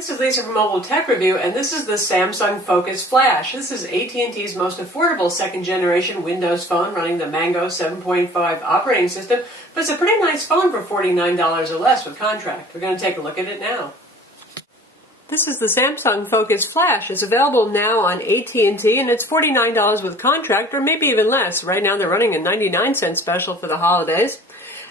This is Lisa from Mobile Tech Review, and this is the Samsung Focus Flash. This is AT&T's most affordable second-generation Windows phone running the Mango 7.5 operating system, but it's a pretty nice phone for $49 or less with contract. We're going to take a look at it now. This is the Samsung Focus Flash. It's available now on AT&T, and it's $49 with contract, or maybe even less. Right now they're running a 99-cent special for the holidays.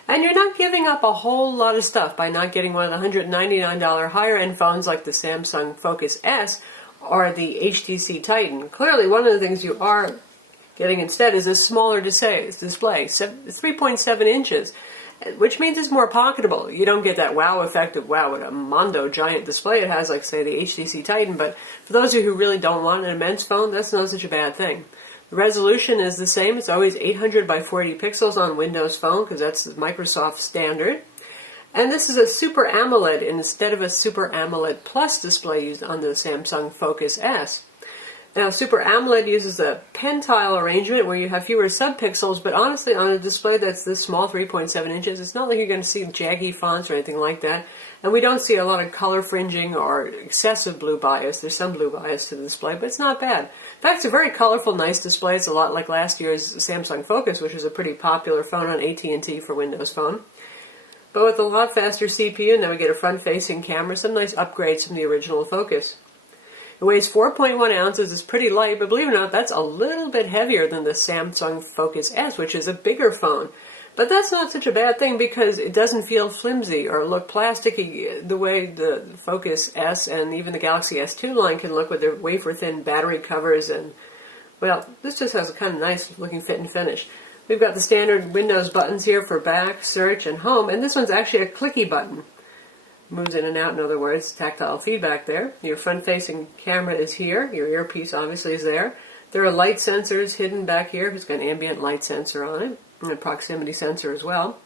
And you're not giving up a whole lot of stuff by not getting one of the $199 higher-end phones like the Samsung Focus S or the HTC Titan. Clearly, one of the things you are getting instead is a smaller display. It's 3.7 inches, which means it's more pocketable. You don't get that wow effect of, wow, what a mondo giant display it has, like, say, the HTC Titan. But for those of you who really don't want an immense phone, that's not such a bad thing. The resolution is the same. It's always 800 by 40 pixels on Windows Phone because that's the Microsoft standard. And this is a Super AMOLED instead of a Super AMOLED Plus display used on the Samsung Focus S. Now, Super AMOLED uses a pentile arrangement where you have fewer subpixels, but honestly, on a display that's this small, 3.7 inches, it's not like you're going to see jaggy fonts or anything like that. And we don't see a lot of color fringing or excessive blue bias. There's some blue bias to the display, but it's not bad. In fact, it's a very colorful, nice display. It's a lot like last year's Samsung Focus, which is a pretty popular phone on AT&T for Windows Phone. But with a lot faster CPU, now we get a front-facing camera, some nice upgrades from the original Focus. It weighs 4.1 ounces, it's pretty light, but believe it or not, that's a little bit heavier than the Samsung Focus S, which is a bigger phone. But that's not such a bad thing because it doesn't feel flimsy or look plasticky the way the Focus S and even the Galaxy S2 line can look with their wafer-thin battery covers. And, well, this just has a kind of nice looking fit and finish. We've got the standard Windows buttons here for back, search, and home, and this one's actually a clicky button. Moves in and out, in other words, tactile feedback there. Your front-facing camera is here. Your earpiece obviously is there. There are light sensors hidden back here. It's got an ambient light sensor on it, and a proximity sensor as well.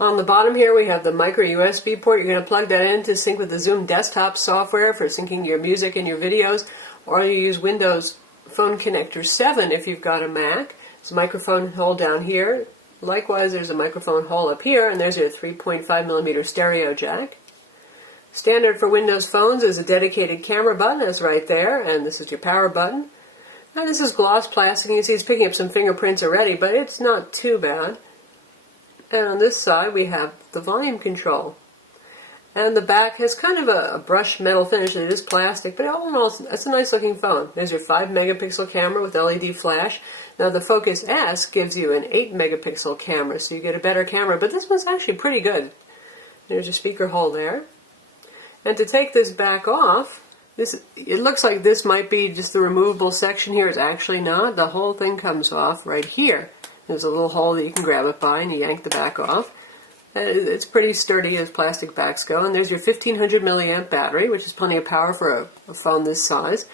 On the bottom here we have the micro USB port. You're going to plug that in to sync with the Zoom desktop software for syncing your music and your videos, or you use Windows Phone Connector 7 if you've got a Mac. There's a microphone hole down here. Likewise, there's a microphone hole up here, and there's your 3.5mm stereo jack. Standard for Windows phones is a dedicated camera button, as right there, and this is your power button. Now this is gloss plastic. You can see it's picking up some fingerprints already, but it's not too bad. And on this side we have the volume control. And the back has kind of a brushed metal finish. It is plastic, but all in all, it's a nice looking phone. There's your 5-megapixel camera with LED flash. Now the Focus S gives you an 8-megapixel camera, so you get a better camera, but this one's actually pretty good. There's your speaker hole there. And to take this back off, it looks like this might be just the removable section here. It's actually not. The whole thing comes off right here. There's a little hole that you can grab it by and you yank the back off. It's pretty sturdy as plastic backs go. And there's your 1500 milliamp battery, which is plenty of power for a phone this size.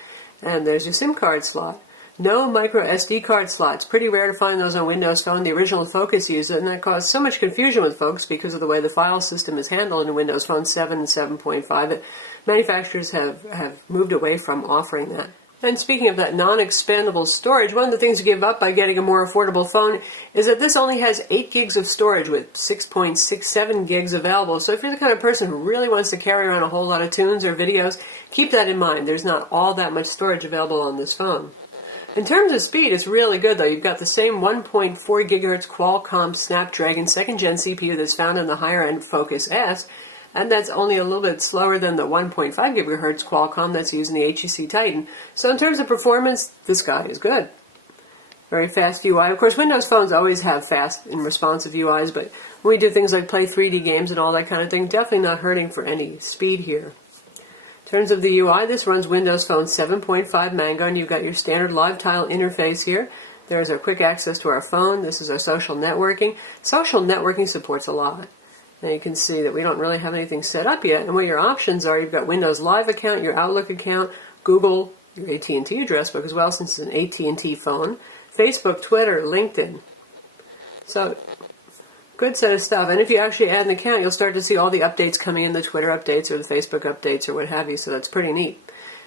And there's your SIM card slot. No micro SD card slots. Pretty rare to find those on Windows Phone. The original Focus used it, and that caused so much confusion with folks because of the way the file system is handled in Windows Phone 7 and 7.5 that manufacturers have moved away from offering that. And speaking of that non-expandable storage, one of the things you give up by getting a more affordable phone is that this only has 8 gigs of storage with 6.67 gigs available. So if you're the kind of person who really wants to carry around a whole lot of tunes or videos, keep that in mind. There's not all that much storage available on this phone. In terms of speed, it's really good, though. You've got the same 1.4 gigahertz Qualcomm Snapdragon 2nd Gen CPU that's found in the higher-end Focus S, and that's only a little bit slower than the 1.5 gigahertz Qualcomm that's used in the HTC Titan. So in terms of performance, this guy is good. Very fast UI. Of course, Windows phones always have fast and responsive UIs, but when we do things like play 3D games and all that kind of thing, definitely not hurting for any speed here. In terms of the UI, this runs Windows Phone 7.5 Mango, and you've got your standard live tile interface here. There's our quick access to our phone. This is our social networking. Social networking supports a lot. Now you can see that we don't really have anything set up yet, and what your options are, you've got Windows Live account, your Outlook account, Google, your AT&T address book as well, since it's an AT&T phone, Facebook, Twitter, LinkedIn. So, good set of stuff. And if you actually add an account, you'll start to see all the updates coming in, the Twitter updates or the Facebook updates or what have you, so that's pretty neat.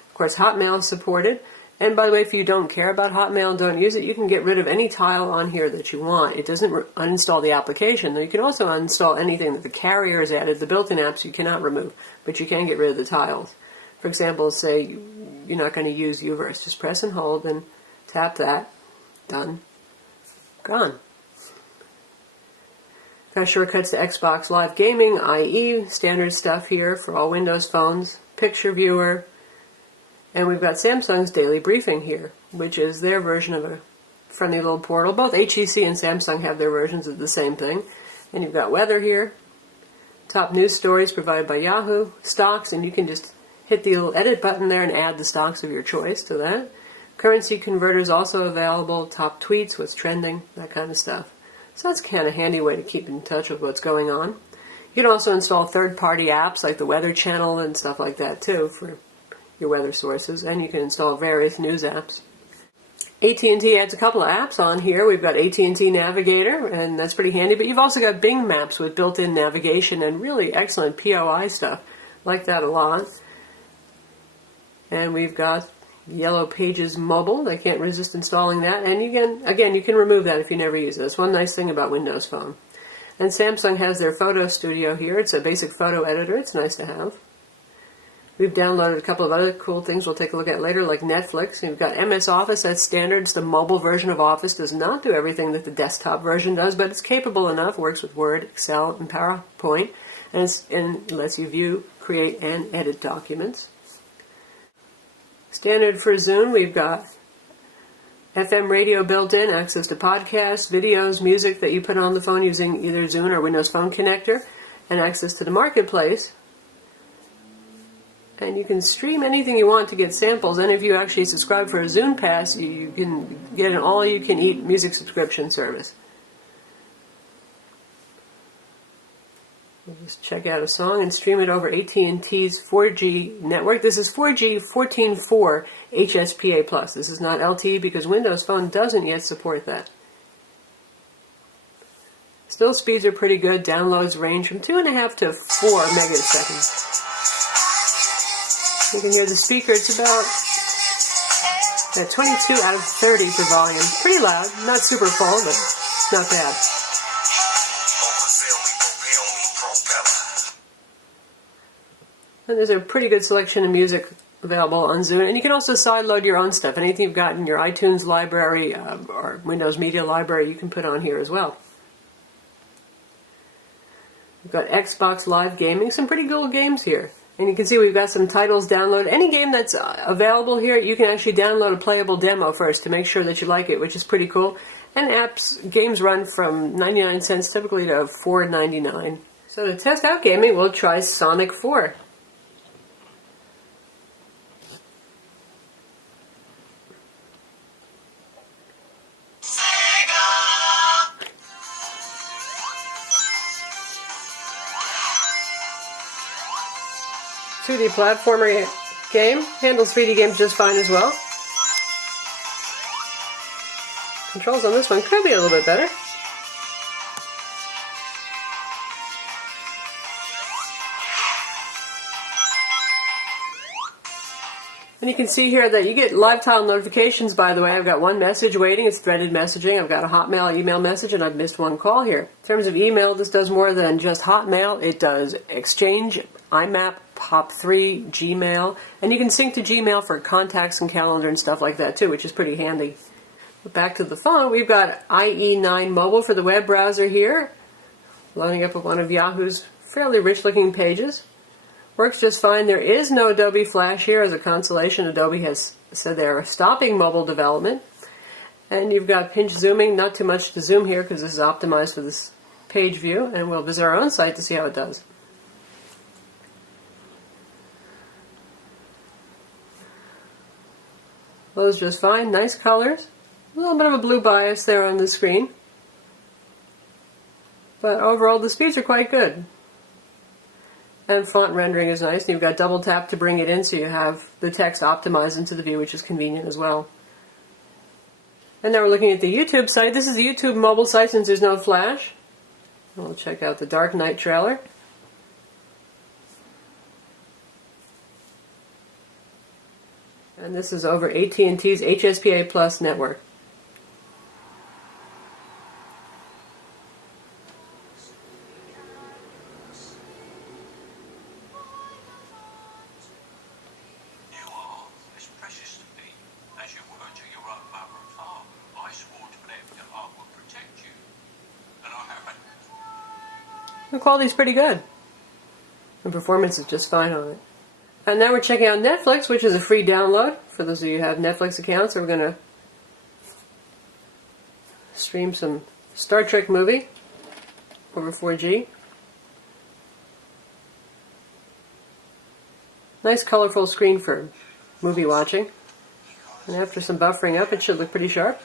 Of course, Hotmail is supported. And by the way, if you don't care about Hotmail and don't use it, you can get rid of any tile on here that you want. It doesn't uninstall the application, though you can also uninstall anything that the carrier has added. The built-in apps you cannot remove, but you can get rid of the tiles. For example, say you're not going to use UVerse. Just press and hold and tap that. Done. Gone. Got shortcuts to Xbox Live Gaming, IE, standard stuff here for all Windows phones, picture viewer, and we've got Samsung's Daily Briefing here, which is their version of a friendly little portal. Both HEC and Samsung have their versions of the same thing. And you've got weather here, top news stories provided by Yahoo, stocks, and you can just hit the little edit button there and add the stocks of your choice to that. Currency converters also available, top tweets, what's trending, that kind of stuff. So that's kind of a handy way to keep in touch with what's going on. You can also install third-party apps like the Weather Channel and stuff like that too for your weather sources, and you can install various news apps. AT&T adds a couple of apps on here. We've got AT&T Navigator, and that's pretty handy, but you've also got Bing Maps with built-in navigation and really excellent POI stuff. Like that a lot. And we've got Yellow Pages Mobile. I can't resist installing that. And you can remove that if you never use it. That's one nice thing about Windows Phone. And Samsung has their Photo Studio here. It's a basic photo editor. It's nice to have. We've downloaded a couple of other cool things we'll take a look at later, like Netflix. We've got MS Office. That's standard. It's the mobile version of Office. Does not do everything that the desktop version does, but it's capable enough. Works with Word, Excel, and PowerPoint. And lets you view, create, and edit documents. Standard for Zune, we've got FM radio built in, access to podcasts, videos, music that you put on the phone using either Zune or Windows Phone connector, and access to the marketplace. And you can stream anything you want to get samples, and if you actually subscribe for a Zune Pass, you can get an all-you-can-eat music subscription service. We'll just check out a song and stream it over AT&T's 4G network. This is 4G 14.4 HSPA+. This is not LTE because Windows Phone doesn't yet support that. Still, speeds are pretty good. Downloads range from 2.5 to 4 megaseconds. You can hear the speaker. It's about 22 out of 30 for volume. Pretty loud. Not super full, but not bad. And there's a pretty good selection of music available on Zune. And you can also sideload your own stuff. Anything you've got in your iTunes library or Windows Media Library, you can put on here as well. We've got Xbox Live Gaming. Some pretty cool games here. And you can see we've got some titles downloaded. Any game that's available here, you can actually download a playable demo first to make sure that you like it, which is pretty cool. And games run from 99 cents typically to $4.99. So to test out gaming, we'll try Sonic 4. .2D platformer game. Handles 3D games just fine as well. Controls on this one could be a little bit better. And you can see here that you get live tile notifications, by the way. I've got one message waiting. It's threaded messaging. I've got a Hotmail email message, and I've missed one call here. In terms of email, this does more than just Hotmail. It does Exchange, IMAP, POP3, Gmail, and you can sync to Gmail for contacts and calendar and stuff like that too, which is pretty handy. But back to the phone, we've got IE9 Mobile for the web browser here, loading up with one of Yahoo's fairly rich-looking pages. Works just fine. There is no Adobe Flash here. As a consolation, Adobe has said they're stopping mobile development. And you've got pinch zooming, not too much to zoom here because this is optimized for this page view, and we'll visit our own site to see how it does. Loads just fine. Nice colors. A little bit of a blue bias there on the screen. But overall, the speeds are quite good. And font rendering is nice. And you've got double tap to bring it in, so you have the text optimized into the view, which is convenient as well. And now we're looking at the YouTube site. This is the YouTube mobile site since there's no Flash. We'll check out the Dark Knight trailer. And this is over AT&T's HSPA Plus network. The quality's pretty good. The performance is just fine on it. And now we're checking out Netflix, which is a free download for those of you who have Netflix accounts. So we're going to stream some Star Trek movie over 4G. Nice colorful screen for movie watching. And after some buffering up, it should look pretty sharp.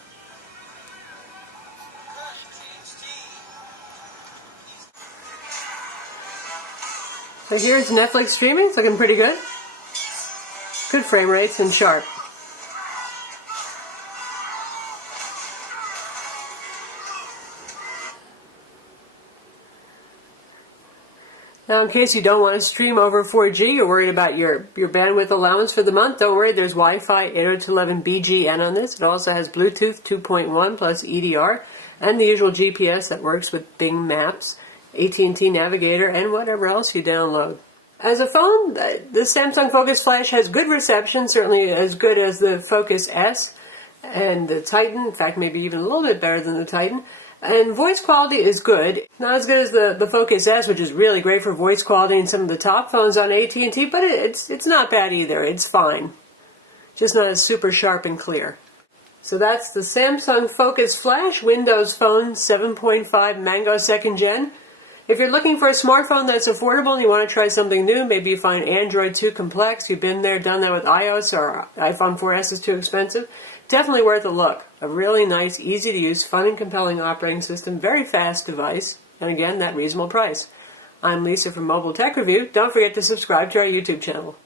So here's Netflix streaming. It's looking pretty good. Good frame rates and sharp. Now, in case you don't want to stream over 4G, you're worried about your bandwidth allowance for the month, don't worry, there's Wi-Fi 802.11bgn on this. It also has Bluetooth 2.1 plus EDR, and the usual GPS that works with Bing Maps, AT&T Navigator, and whatever else you download. As a phone, the Samsung Focus Flash has good reception, certainly as good as the Focus S and the Titan, in fact maybe even a little bit better than the Titan. And voice quality is good. Not as good as the Focus S, which is really great for voice quality in some of the top phones on AT&T, but it's not bad either. It's fine. Just not as super sharp and clear. So that's the Samsung Focus Flash Windows Phone 7.5 Mango 2nd Gen. If you're looking for a smartphone that's affordable and you want to try something new, maybe you find Android too complex, you've been there, done that with iOS, or iPhone 4S is too expensive, definitely worth a look. A really nice, easy to use, fun and compelling operating system, very fast device, and again, that reasonable price. I'm Lisa from Mobile Tech Review. Don't forget to subscribe to our YouTube channel.